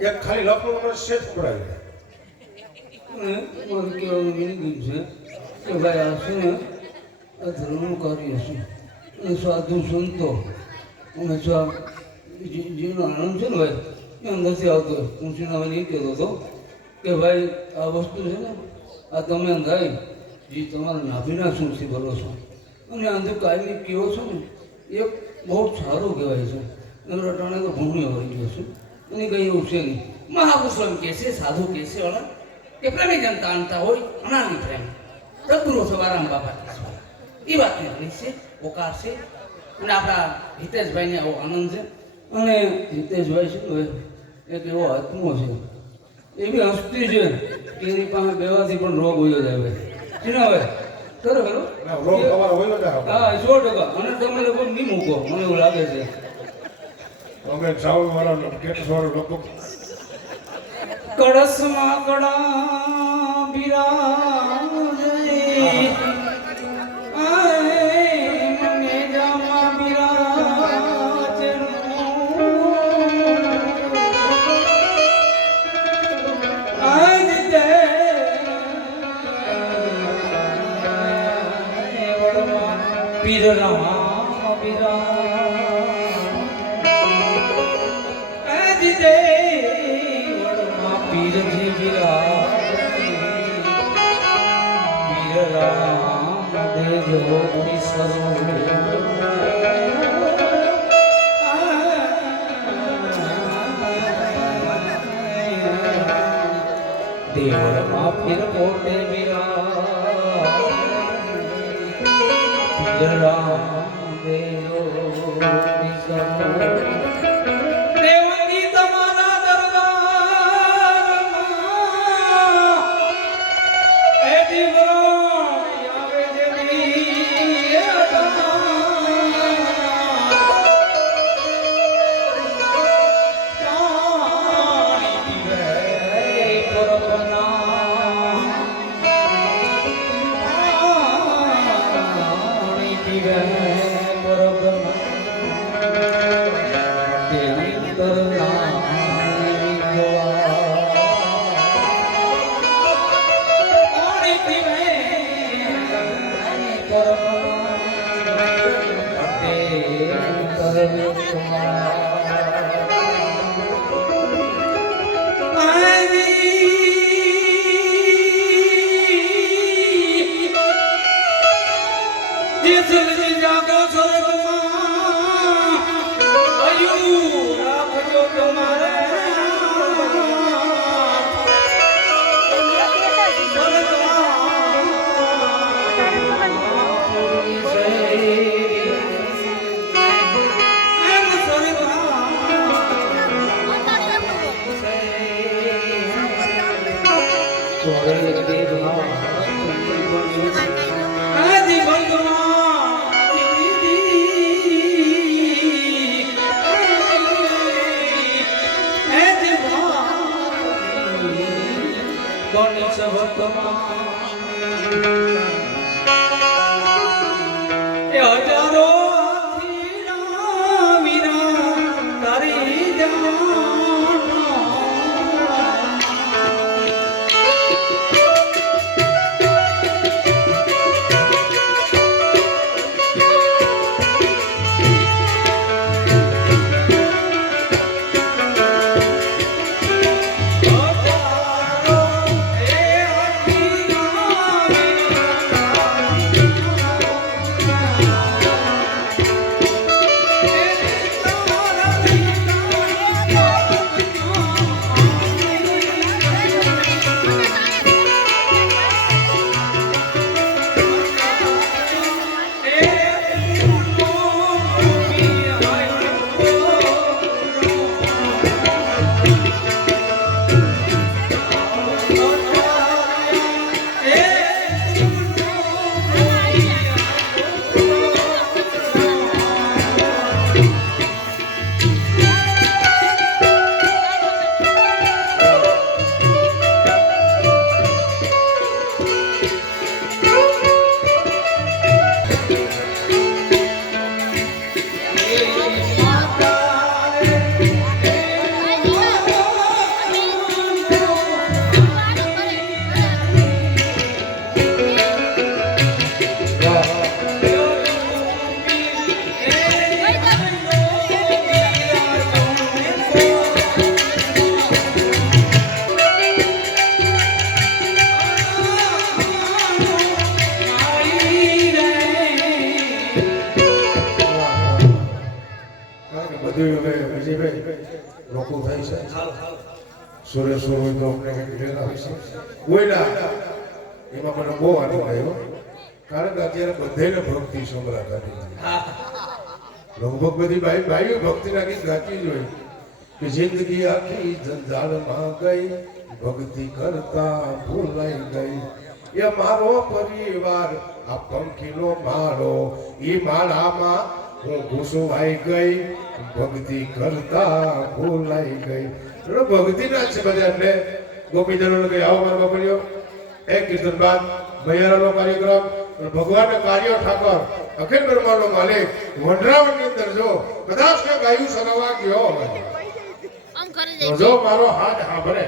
એક ખાલી લખવાનું શેઠ પડાવી દે. અને મારું કહેવાનું છે? કે ભાઈ આ શું ને આ ધર્મનું કાર્ય છે અને સાધુ સંતો. અને સા જીવનો આનંદ છે ને ભાઈ, એ અંદરથી આવતો. હું સિનામાને એ કહેતો હતો કે ભાઈ, આ વસ્તુ છે ને, આ તમે અંધાઈ જે તમારા નાભીના સુરથી ભરો છો. અને અંધ કાયમી કયો છો ને એ બહુ સારું કહેવાય છે. રટાણે તો ભૂમિ હોય ગયો છે. અને કંઈ એવું છે નહીં. મહાપુરુષો એમ કહે છે સાધુ કહે છે ઓલા કે પ્રેમી જનતા આનતા હોય અનાની પ્રેમ. પ્રભુનો સવારામ બાપા એ વાતની ઘણી છે ઓકાર છે. અને આપણા હિતેશભાઈને આવો આનંદ છે. અને હિતેશભાઈ છે એક એવો આત્મો છે. એવી હસ્તી છે કે એની પાસે બેવાથી પણ રોગ હોય જાય આવે શું આવે ખરો જ આ. હા સો ટકા. અને તમે લોકો નહીં મૂકો મને એવું લાગે છે. અમે ચાવલ વાળા કેટસ વાળા લોકો. કળશમાં આજ તે પીર રામા રામ દેજો દેવળમાં પીર પોતે બિરાજ પીર રામ દેજો ગણેશ ભગવાન. સુરેશ્વર હોય તો અમને કંઈક ભેગા હશે કોઈના એમાં મને બહુ આનંદ આવ્યો કારણ કે અત્યારે બધાને ભક્તિ સંભળા નથી લગભગ બધી ભાઈ ભાઈઓ ભક્તિના ગીત ગાતી જ હોય. કે જિંદગી આખી જંજાળમાં ગઈ, ભક્તિ કરતા ભૂલાઈ ગઈ. એ મારો પરિવાર, આ પંખીનો માળો એ માળામાં ઘૂસવાઈ ગઈ ભક્તિ કરતા ભૂલાઈ ગઈ. એટલે ભક્તિના જ છે બધા એટલે ગોપીજનો કઈ આવો મારો બાપડીઓ એક કીર્તન બાદ ભૈયારાનો કાર્યક્રમ ભગવાનના કાર્યો ઠાકર અખિલ બ્રહ્માંડનો માલિક વનરાવણની અંદર જો કદાચ ને ગાયું સરાવા ગયો જો મારો હાથ સાંભળે.